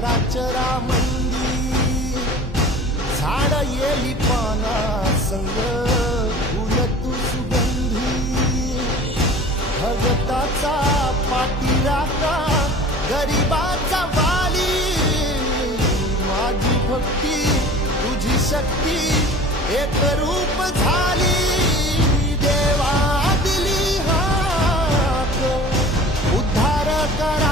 चराचरा मंदी झाड येली पाना संग फुल तू सुगंधी भगताचा पाठीराखा गरिबाचा वाली माझी भक्ती तुझी शक्ती एक रूप झाली देवा दिली हाक उद्धार करा